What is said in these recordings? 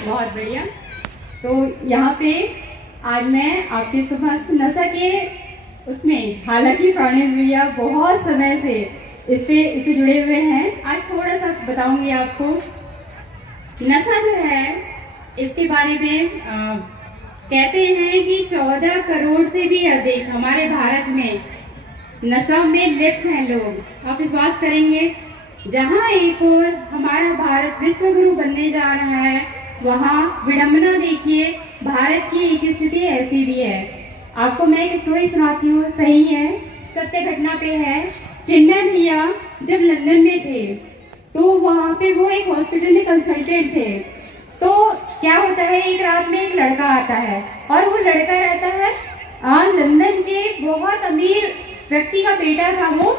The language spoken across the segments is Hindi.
बहुत बढ़िया। तो यहाँ पे आज मैं आपके समक्ष नशा के उसमें, हालांकि प्राणेश भैया बहुत समय से इससे जुड़े हुए हैं, आज थोड़ा सा बताऊंगी आपको। नशा जो है इसके बारे में कहते हैं कि 14 करोड़ से भी अधिक हमारे भारत में नशा में लिप्त हैं लोग। आप विश्वास करेंगे, जहाँ एक और हमारा भारत विश्व गुरु बनने जा रहा है, वहाँ विडंबना देखिए, भारत की एक स्थिति ऐसी भी है। आपको मैं एक स्टोरी सुनाती हूँ, सही है, सत्य घटना पे है। चिन्मय भैया जब लंदन में थे तो वहाँ पे वो एक हॉस्पिटल में कंसल्टेंट थे। तो क्या होता है, एक रात में एक लड़का आता है और वो लड़का रहता है लंदन के बहुत अमीर व्यक्ति का बेटा था वो।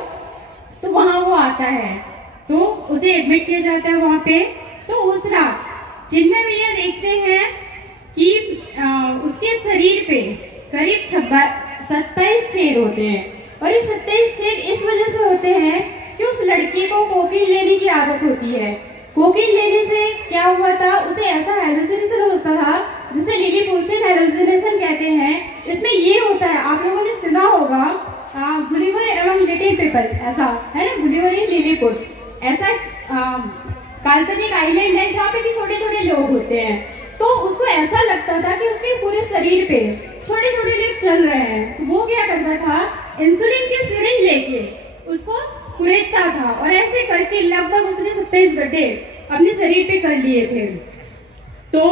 तो वहाँ वो आता है तो उसे एडमिट किया जाता है वहाँ पे। तो उस रात चिन्मय भैया देखते हैं कि उसके शरीर पे करीब 27 छेद होते हैं। और ये 27 छेद इस वजह से होते हैं कि उस लड़के को कोकीन लेने की आदत होती है। कोकीन लेने से क्या हुआ था, उसे ऐसा हेलुसिनेशन होता था जिसे लिलीपुटियन हेलुसिनेशन कहते हैं। इसमें ये होता है, आप लोगों ने सुना होगा गुलिवर एवं लिटिल पीपल, ऐसा है ना, गुलिवर इन लिलीपुट, ऐसा काल्पनिक आइलैंड है जहाँ पे कि छोटे छोटे लोग होते हैं। तो उसको ऐसा लगता था कि उसके पूरे शरीर पे छोटे छोटे लोग चल रहे हैं। तो वो क्या करता था, इंसुलिन के सिरिंज लेके उसको कुरेदता था और ऐसे करके लगभग उसने 27 गड्ढे अपने शरीर पे कर लिए थे। तो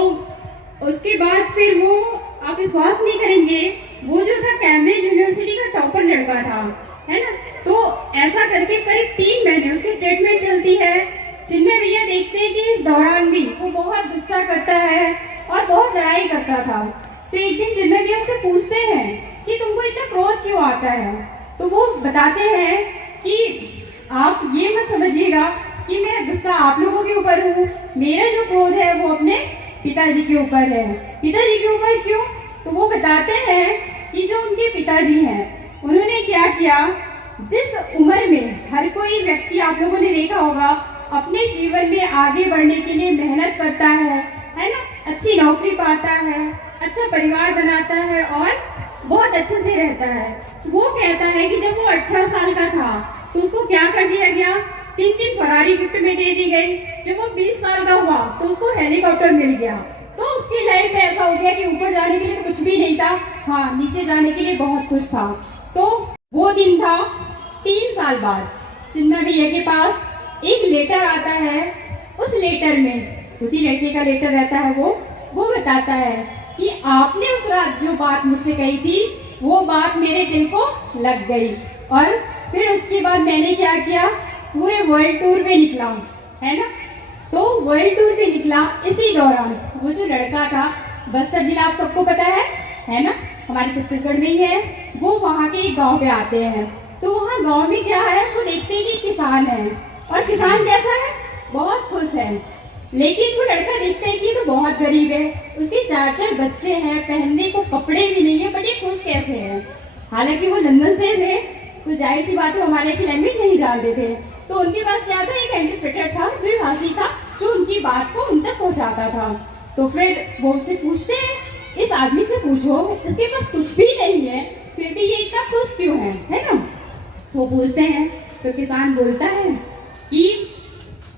उसके बाद फिर वो, आप विश्वास नहीं करेंगे, वो जो था कैम्ब्रिज यूनिवर्सिटी का टॉपर लड़का था, है ना। तो ऐसा करके करीब 3 महीने उसकी ट्रीटमेंट चलती है। चिन्मय भैया देखते हैं कि इस दौरान भी वो बहुत गुस्सा करता है और बहुत लड़ाई करता था। तो एक दिन चिन्मय भैया उससे पूछते हैं कि तुमको इतना क्रोध क्यों आता है। तो वो बताते हैं कि आप ये मत समझिएगा कि मैं गुस्सा आप लोगों के ऊपर हूँ, मेरा जो क्रोध है वो अपने पिताजी के ऊपर है। पिताजी के ऊपर क्यों? तो वो बताते हैं कि जो उनके पिताजी हैं उन्होंने क्या किया, जिस उम्र में हर कोई व्यक्ति, आप लोगों ने देखा होगा, अपने जीवन में आगे बढ़ने के लिए मेहनत करता है ना, अच्छी नौकरी पाता है, अच्छा परिवार बनाता है और बहुत अच्छे से रहता है। तो वो कहता है कि जब वो 18 साल का था तो उसको क्या कर दिया गया, 3 फरारी गिफ्ट में दे दी गई। जब वो 20 साल का हुआ तो उसको हेलीकॉप्टर मिल गया। तो उसकी लाइफ में ऐसा हो गया कि ऊपर जाने के लिए तो कुछ भी नहीं था, हाँ नीचे जाने के लिए बहुत कुछ था। तो वो दिन था 3 साल बाद चिन्मय भैया के पास एक लेटर आता है। उस लेटर में उसी लड़के का लेटर रहता है, वो बताता है कि आपने उस रात जो बात मुझसे कही थी वो बात मेरे दिल को लग गई। और फिर उसके बाद मैंने क्या किया, पूरे वर्ल्ड टूर पे निकला, है ना। तो वर्ल्ड टूर पे निकला, इसी दौरान वो जो लड़का था, बस्तर जिला आप सबको पता है ना, हमारे छत्तीसगढ़ में ही है। वो वहाँ के एक गाँव पे आते हैं। तो वहाँ गाँव में क्या है, वो देखते हैं कि किसान है और किसान कैसा है, बहुत खुश है। लेकिन वो लड़का देखता है कि तो बहुत गरीब है, उसके 4 बच्चे हैं, पहनने को कपड़े भी नहीं है, बट ये खुश कैसे है। हालांकि वो लंदन से थे तो जाहिर सी बात है हमारे की लैंग्वेज नहीं जानते थे। तो उनके पास क्या था, एक इंटरप्रेटर था, द्विभाषी था, जो उनकी बात को उन तक पहुँचाता था। तो फिर वो उससे पूछते हैं, इस आदमी से पूछो, इसके पास कुछ भी नहीं है फिर भी ये इतना खुश क्यों है ना। वो पूछते हैं तो किसान बोलता है कि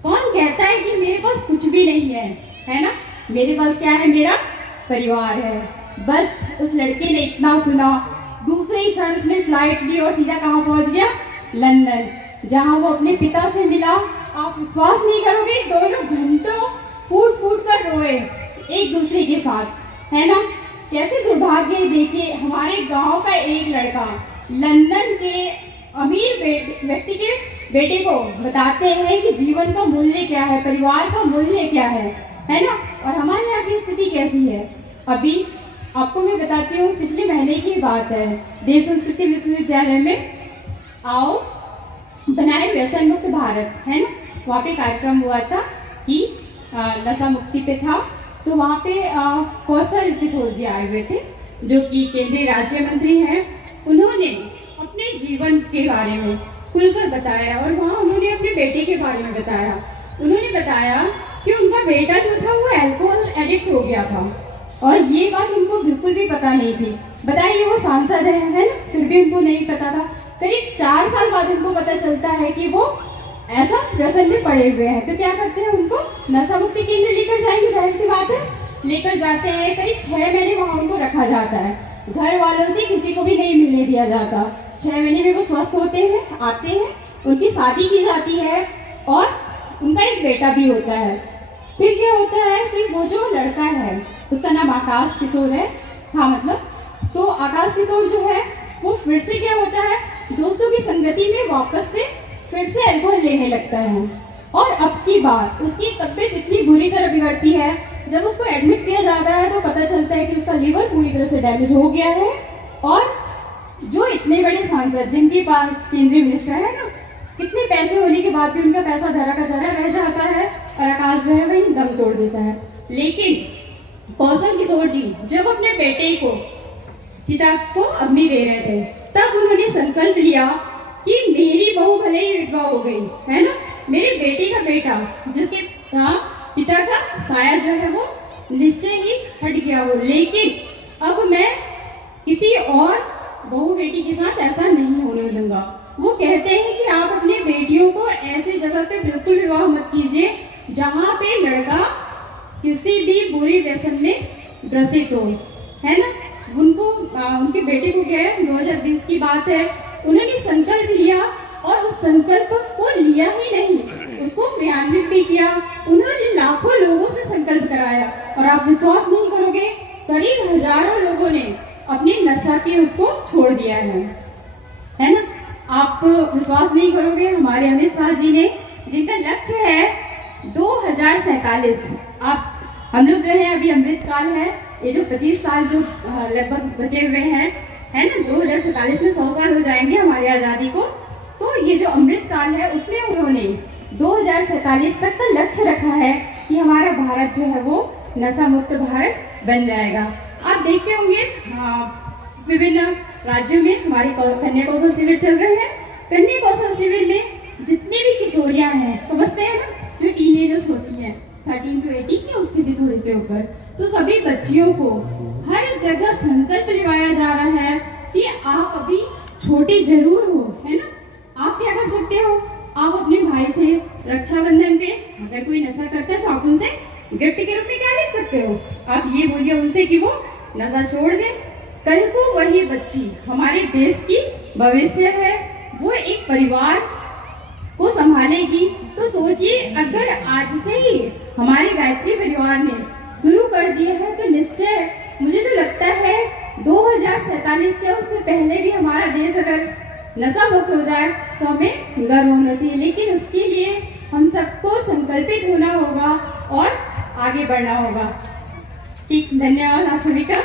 कौन कहता है कि मेरे पास कुछ भी नहीं है ना, मेरे पास क्या है, मेरा परिवार है। बस उस लड़के ने इतना सुना, दूसरे ही क्षण उसने फ्लाइट ली और सीधा कहाँ पहुंच गया, लंदन, जहां वो अपने पिता से मिला। आप विश्वास नहीं करोगे, दोनों घंटों फूट फूट कर रोए एक दूसरे के साथ, है ना। कैसे दुर्भाग्य, देखिए हमारे गांव का एक लड़का लंदन के अमीर व्यक्ति के बेटे को बताते हैं कि जीवन का मूल्य क्या है, परिवार का मूल्य क्या है ना। और हमारे यहाँ की स्थिति कैसी है। अभी आपको मैं बताती हूँ, पिछले महीने की बात है, देव संस्कृति विश्वविद्यालय में आओ बनाए व्यसन मुक्त भारत, है ना, वहाँ पे कार्यक्रम हुआ था कि नशा मुक्ति पे था। तो वहाँ पे कौशल किशोर जी आए हुए थे, जो कि केंद्रीय राज्य मंत्री हैं। उन्होंने अपने जीवन के बारे में खुलकर बताया और वहाँ उन्होंने अपने बेटे के बारे में बताया। उन्होंने बताया कि उनका बेटा जो था वो अल्कोहल एडिक्ट एडिक्ट हो गया था और ये बात इनको बिल्कुल भी पता नहीं थी। बताइए वो सांसद है ना, फिर भी उनको नहीं पता था। करीब 4 साल बाद उनको पता चलता है कि वो ऐसा व्यसन में पड़े हुए हैं। तो क्या करते हैं, उनको नशा मुक्ति केंद्र लेकर जाएंगे, जाहिर सी बात है लेकर जाते हैं। करीब 6 महीने वहाँ उनको रखा जाता है, घर वालों से किसी को भी नहीं मिलने दिया जाता। 6 महीने में वो स्वस्थ होते हैं, आते हैं, उनकी शादी की जाती है और उनका एक बेटा भी होता है। फिर क्या होता है कि वो जो लड़का है उसका नाम आकाश किशोर है, हाँ मतलब, तो आकाश किशोर जो है वो फिर से क्या होता है, दोस्तों की संगति में वापस से फिर से अल्कोहल लेने लगता है। और अब की बात उसकी तबीयत इतनी बुरी तरह बिगड़ती है, जब उसको एडमिट किया जाता है तो पता चलता है कि उसका लीवर पूरी तरह से डैमेज हो गया है। और जो इतने बड़े सांसद जिनके पास केंद्रीय मिनिस्टर है ना, कितने पैसे होने के बाद भी उनका पैसा धरा का धरा रह जाता है और आकाश जो है वही दम तोड़ देता है। लेकिन कौशल किशोर जी जब अपने बेटे को चिता को अग्नि दे रहे थे, तब उन्होंने संकल्प लिया कि मेरी बहू भले ही विधवा हो गई है ना, मेरे बेटे का बेटा जिसके पिता का साया जो है वो निश्चय ही हट गया हो, लेकिन अब मैं किसी और बहू बेटी के साथ ऐसा नहीं होने दूंगा। वो कहते हैं कि आप अपने बेटियों को ऐसी जगह पे बिल्कुल विवाह मत कीजिए जहाँ पे लड़का किसी भी बुरी व्यसन में ग्रसित हो, है ना। उनको उनके बेटे को क्या है, 2020 की बात है, उन्होंने संकल्प लिया और उस संकल्प को लिया ही नहीं, उसको क्रियान्वित भी किया। उन्होंने लाखों लोगों से संकल्प कराया और आप विश्वास नहीं करोगे, करीब हजारों लोगों ने अपने नशा के उसको छोड़ दिया है ना। आप विश्वास नहीं करोगे, हमारे अमित शाह जी ने, जिनका लक्ष्य है 2047, आप हम लोग जो है अभी अमृत काल है, ये जो 25 साल जो लगभग बचे हुए हैं, है ना, 2047 में 100 साल हो जाएंगे हमारी आज़ादी को। तो ये जो अमृत काल है उसमें उन्होंने 2047 तक का लक्ष्य रखा है कि हमारा भारत जो है वो नशा मुक्त भारत बन जाएगा। आप देखते होंगे विभिन्न राज्यों में हमारी कन्या कौशल शिविर चल रहे हैं। कन्या कौशल शिविर में जितनी भी किशोरियां हैं, समझते हैं ना, जो टीनेजर्स होती हैं 13 to 18 या उससे भी थोड़े से ऊपर, तो सभी बच्चियों को हर जगह संकल्प दिलाया जा रहा है कि आप अभी छोटे जरूर हो, है ना। आप क्या कर सकते हो, आप अपने भाई से रक्षाबंधन पे अगर कोई नशा करता है तो आप उनसे गिफ्ट के रूप में क्या ले सकते हो, आप ये बोलिए उनसे कि वो नशा छोड़ दे। कल को वही बच्ची हमारे देश की भविष्य है, वो एक परिवार को संभालेगी। तो सोचिए, अगर आज से ही हमारे गायत्री परिवार ने शुरू कर दिए हैं तो निश्चय मुझे तो लगता है 2047 के उससे पहले भी हमारा देश अगर नशा मुक्त हो जाए तो हमें गर्व होना चाहिए। लेकिन उसके लिए हम सबको संकल्पित होना होगा और आगे बढ़ना होगा। ठीक, धन्यवाद आप सभी का।